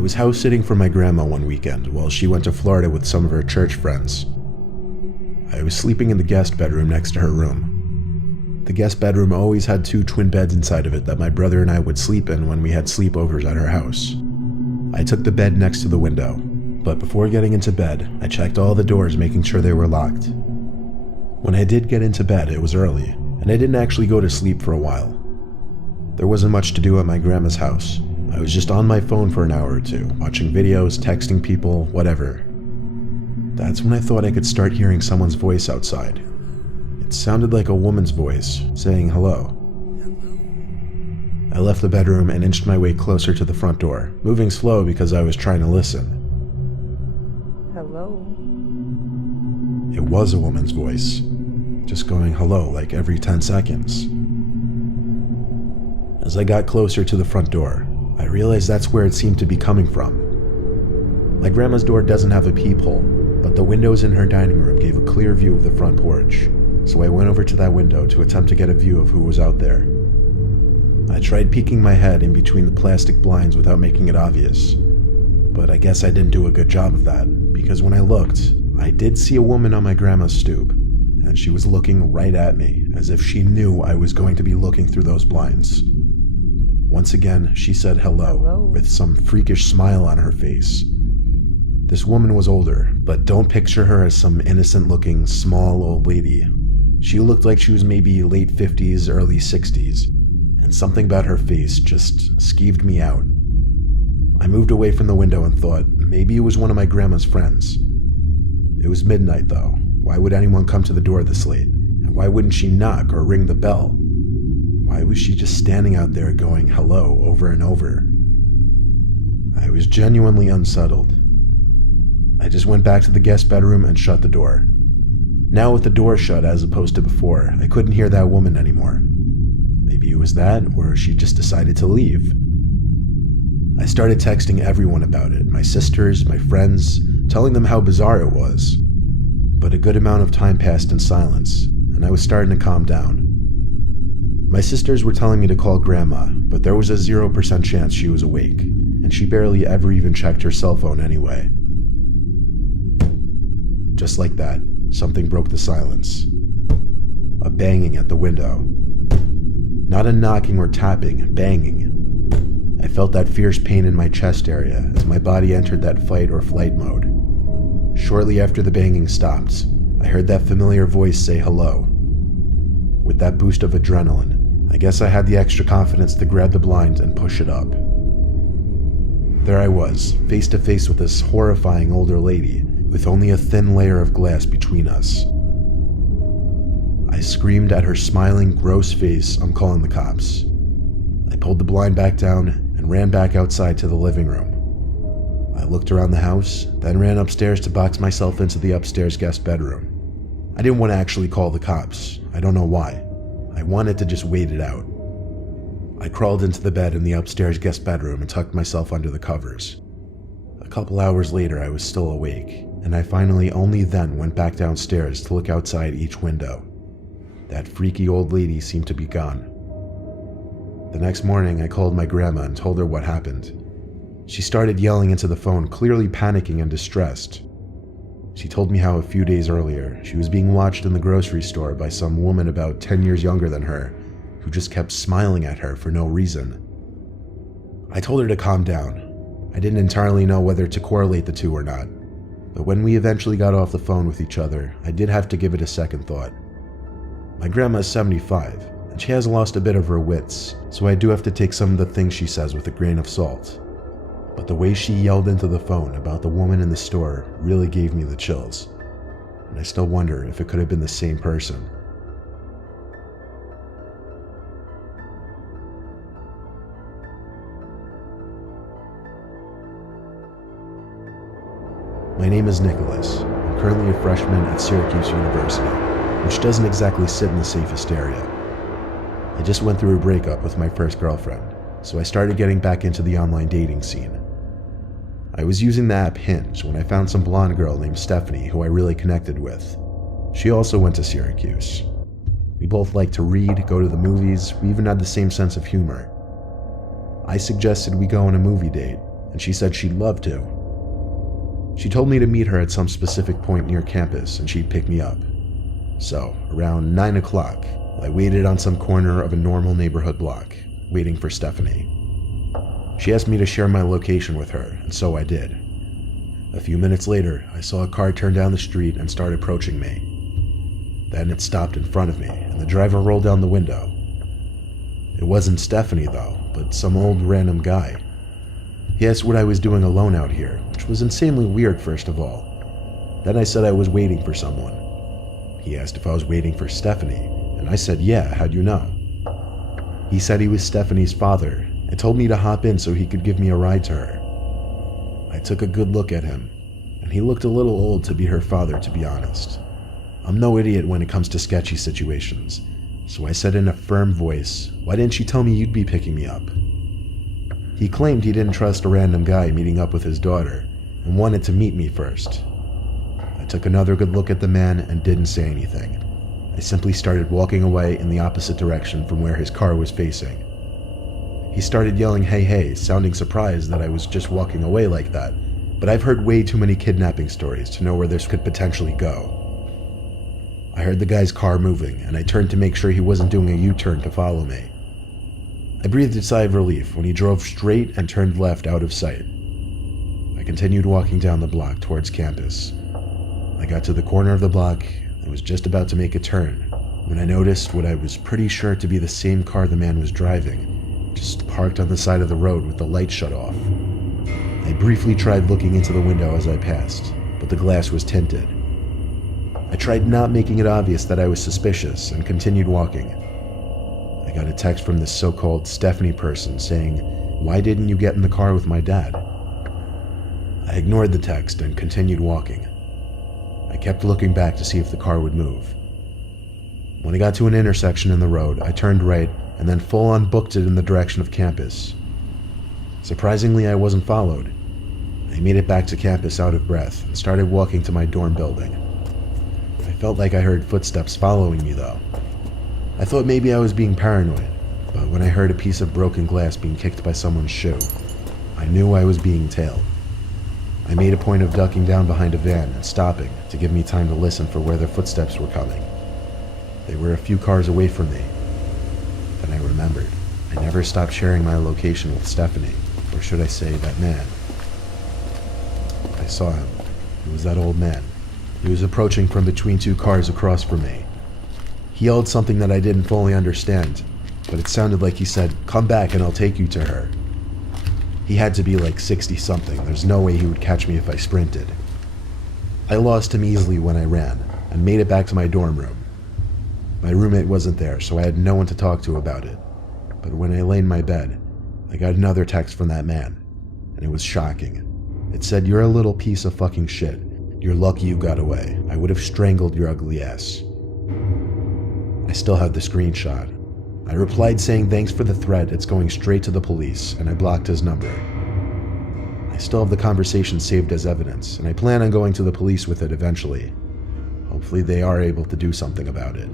I was house sitting for my grandma one weekend while she went to Florida with some of her church friends. I was sleeping in the guest bedroom next to her room. The guest bedroom always had 2 twin beds inside of it that my brother and I would sleep in when we had sleepovers at her house. I took the bed next to the window, but before getting into bed, I checked all the doors making sure they were locked. When I did get into bed, it was early, and I didn't actually go to sleep for a while. There wasn't much to do at my grandma's house. I was just on my phone for an hour or two, watching videos, texting people, whatever. That's when I thought I could start hearing someone's voice outside. It sounded like a woman's voice, saying hello. I left the bedroom and inched my way closer to the front door, moving slow because I was trying to listen. Hello? It was a woman's voice, just going hello like every 10 seconds. As I got closer to the front door, I realized that's where it seemed to be coming from. My grandma's door doesn't have a peephole, but the windows in her dining room gave a clear view of the front porch, so I went over to that window to attempt to get a view of who was out there. I tried peeking my head in between the plastic blinds without making it obvious, but I guess I didn't do a good job of that, because when I looked, I did see a woman on my grandma's stoop, and she was looking right at me, as if she knew I was going to be looking through those blinds. Once again, she said hello, with some freakish smile on her face. This woman was older, but don't picture her as some innocent-looking, small old lady. She looked like she was maybe late 50s, early 60s, and something about her face just skeeved me out. I moved away from the window and thought maybe it was one of my grandma's friends. It was midnight though. Why would anyone come to the door this late? And why wouldn't she knock or ring the bell? Why was she just standing out there going hello over and over? I was genuinely unsettled. I just went back to the guest bedroom and shut the door. Now with the door shut as opposed to before, I couldn't hear that woman anymore. Maybe it was that, or she just decided to leave. I started texting everyone about it, my sisters, my friends, telling them how bizarre it was. But a good amount of time passed in silence, and I was starting to calm down. My sisters were telling me to call Grandma, but there was a 0% chance she was awake, and she barely ever even checked her cell phone anyway. Just like that, something broke the silence. A banging at the window. Not a knocking or tapping, banging. I felt that fierce pain in my chest area as my body entered that fight or flight mode. Shortly after the banging stopped, I heard that familiar voice say hello. With that boost of adrenaline, I guess I had the extra confidence to grab the blind and push it up. There I was, face to face with this horrifying older lady, with only a thin layer of glass between us. I screamed at her smiling, gross face, "I'm calling the cops." I pulled the blind back down and ran back outside to the living room. I looked around the house, then ran upstairs to box myself into the upstairs guest bedroom. I didn't want to actually call the cops. I don't know why. I wanted to just wait it out. I crawled into the bed in the upstairs guest bedroom and tucked myself under the covers. A couple hours later, I was still awake, and I finally only then went back downstairs to look outside each window. That freaky old lady seemed to be gone. The next morning, I called my grandma and told her what happened. She started yelling into the phone, clearly panicking and distressed. She told me how a few days earlier, she was being watched in the grocery store by some woman about 10 years younger than her, who just kept smiling at her for no reason. I told her to calm down. I didn't entirely know whether to correlate the two or not, but when we eventually got off the phone with each other, I did have to give it a second thought. My grandma is 75, and she has lost a bit of her wits, so I do have to take some of the things she says with a grain of salt. But the way she yelled into the phone about the woman in the store really gave me the chills, and I still wonder if it could have been the same person. My name is Nicholas. I'm currently a freshman at Syracuse University, which doesn't exactly sit in the safest area. I just went through a breakup with my first girlfriend, so I started getting back into the online dating scene. I was using the app Hinge when I found some blonde girl named Stephanie who I really connected with. She also went to Syracuse. We both liked to read, go to the movies, we even had the same sense of humor. I suggested we go on a movie date, and she said she'd love to. She told me to meet her at some specific point near campus and she'd pick me up. So, around 9 o'clock, I waited on some corner of a normal neighborhood block, waiting for Stephanie. She asked me to share my location with her, and so I did. A few minutes later, I saw a car turn down the street and start approaching me. Then it stopped in front of me, and the driver rolled down the window. It wasn't Stephanie, though, but some old random guy. He asked what I was doing alone out here, which was insanely weird, first of all. Then I said I was waiting for someone. He asked if I was waiting for Stephanie, and I said, yeah, how'd you know? He said he was Stephanie's father, and told me to hop in so he could give me a ride to her. I took a good look at him, and he looked a little old to be her father, to be honest. I'm no idiot when it comes to sketchy situations, so I said in a firm voice, why didn't you tell me you'd be picking me up? He claimed he didn't trust a random guy meeting up with his daughter, and wanted to meet me first. I took another good look at the man and didn't say anything. I simply started walking away in the opposite direction from where his car was facing. He started yelling, hey, hey, sounding surprised that I was just walking away like that, but I've heard way too many kidnapping stories to know where this could potentially go. I heard the guy's car moving, and I turned to make sure he wasn't doing a U-turn to follow me. I breathed a sigh of relief when he drove straight and turned left out of sight. I continued walking down the block towards campus. I got to the corner of the block and was just about to make a turn when I noticed what I was pretty sure to be the same car the man was driving, just parked on the side of the road with the light shut off. I briefly tried looking into the window as I passed, but the glass was tinted. I tried not making it obvious that I was suspicious and continued walking. I got a text from this so-called Stephanie person saying, why didn't you get in the car with my dad? I ignored the text and continued walking. I kept looking back to see if the car would move. When I got to an intersection in the road, I turned right and then full-on booked it in the direction of campus. Surprisingly, I wasn't followed. I made it back to campus out of breath and started walking to my dorm building. I felt like I heard footsteps following me, though. I thought maybe I was being paranoid, but when I heard a piece of broken glass being kicked by someone's shoe, I knew I was being tailed. I made a point of ducking down behind a van and stopping to give me time to listen for where their footsteps were coming. They were a few cars away from me. Then I remembered. I never stopped sharing my location with Stephanie, or should I say that man. I saw him. It was that old man. He was approaching from between two cars across from me. He yelled something that I didn't fully understand, but it sounded like he said, come back and I'll take you to her. He had to be like 60-something. There's no way he would catch me if I sprinted. I lost him easily when I ran, and made it back to my dorm room. My roommate wasn't there, so I had no one to talk to about it. But when I lay in my bed, I got another text from that man, and it was shocking. It said, you're a little piece of fucking shit. You're lucky you got away. I would have strangled your ugly ass. I still have the screenshot. I replied saying thanks for the threat, it's going straight to the police, and I blocked his number. I still have the conversation saved as evidence, and I plan on going to the police with it eventually. Hopefully they are able to do something about it.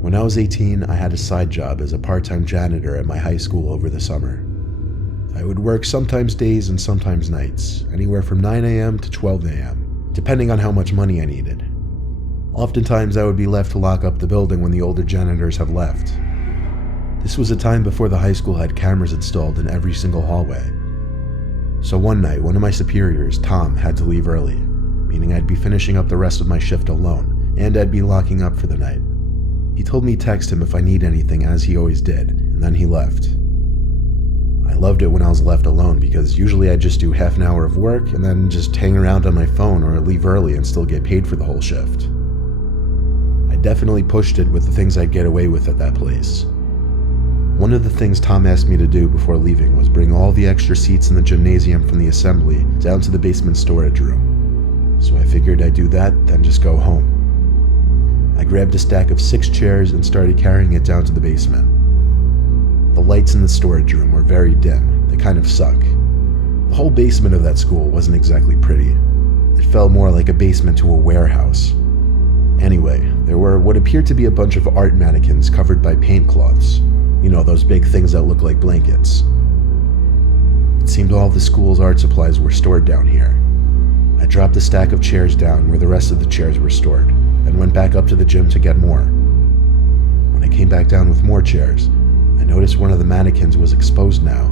When I was 18, I had a side job as a part-time janitor at my high school over the summer. I would work sometimes days and sometimes nights, anywhere from 9 a.m. to 12 a.m., depending on how much money I needed. Oftentimes I would be left to lock up the building when the older janitors have left. This was a time before the high school had cameras installed in every single hallway. So one night, one of my superiors, Tom, had to leave early, meaning I'd be finishing up the rest of my shift alone, and I'd be locking up for the night. He told me to text him if I need anything, as he always did, and then he left. I loved it when I was left alone because usually I'd just do half an hour of work and then just hang around on my phone or leave early and still get paid for the whole shift. I definitely pushed it with the things I'd get away with at that place. One of the things Tom asked me to do before leaving was bring all the extra seats in the gymnasium from the assembly down to the basement storage room. So I figured I'd do that, then just go home. I grabbed a stack of 6 chairs and started carrying it down to the basement. The lights in the storage room were very dim. They kind of suck. The whole basement of that school wasn't exactly pretty. It felt more like a basement to a warehouse. Anyway, there were what appeared to be a bunch of art mannequins covered by paint cloths. You know, those big things that look like blankets. It seemed all of the school's art supplies were stored down here. I dropped a stack of chairs down where the rest of the chairs were stored, and went back up to the gym to get more. When I came back down with more chairs, I noticed one of the mannequins was exposed now.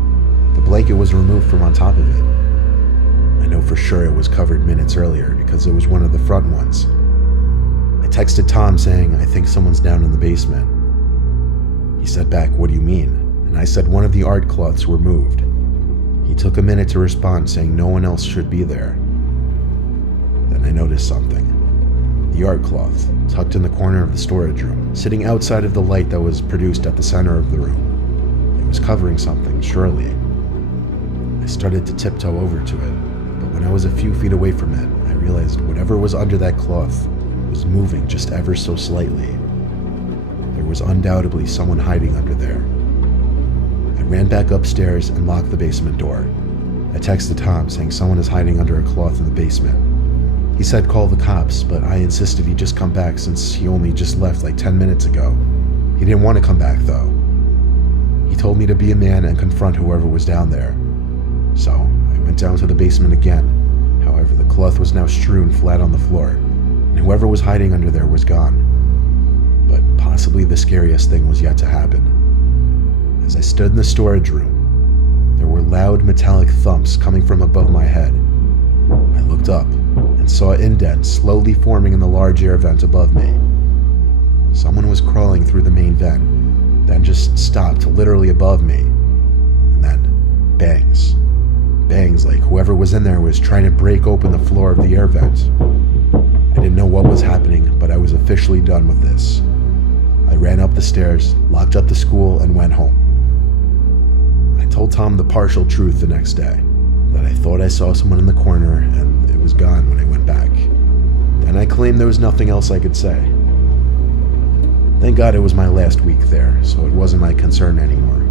The blanket was removed from on top of it. I know for sure it was covered minutes earlier because it was one of the front ones. I texted Tom saying, I think someone's down in the basement. He said back, what do you mean? And I said one of the art cloths were moved. He took a minute to respond saying no one else should be there. Then I noticed something. The art cloth, tucked in the corner of the storage room, sitting outside of the light that was produced at the center of the room. It was covering something, surely. I started to tiptoe over to it, but when I was a few feet away from it, I realized whatever was under that cloth was moving just ever so slightly. There was undoubtedly someone hiding under there. I ran back upstairs and locked the basement door. I texted Tom saying someone is hiding under a cloth in the basement. He said call the cops, but I insisted he just come back since he only just left like 10 minutes ago. He didn't want to come back though. He told me to be a man and confront whoever was down there. So I went down to the basement again. However, the cloth was now strewn flat on the floor, and whoever was hiding under there was gone. But possibly the scariest thing was yet to happen. As I stood in the storage room, there were loud metallic thumps coming from above my head. I looked up and saw indents slowly forming in the large air vent above me. Someone was crawling through the main vent, then just stopped literally above me. And then, bangs. Bangs like whoever was in there was trying to break open the floor of the air vent. I didn't know what was happening, but I was officially done with this. I ran up the stairs, locked up the school, and went home. I told Tom the partial truth the next day, that I thought I saw someone in the corner and it was gone when I went back. Then I claimed there was nothing else I could say. Thank God it was my last week there, so it wasn't my concern anymore.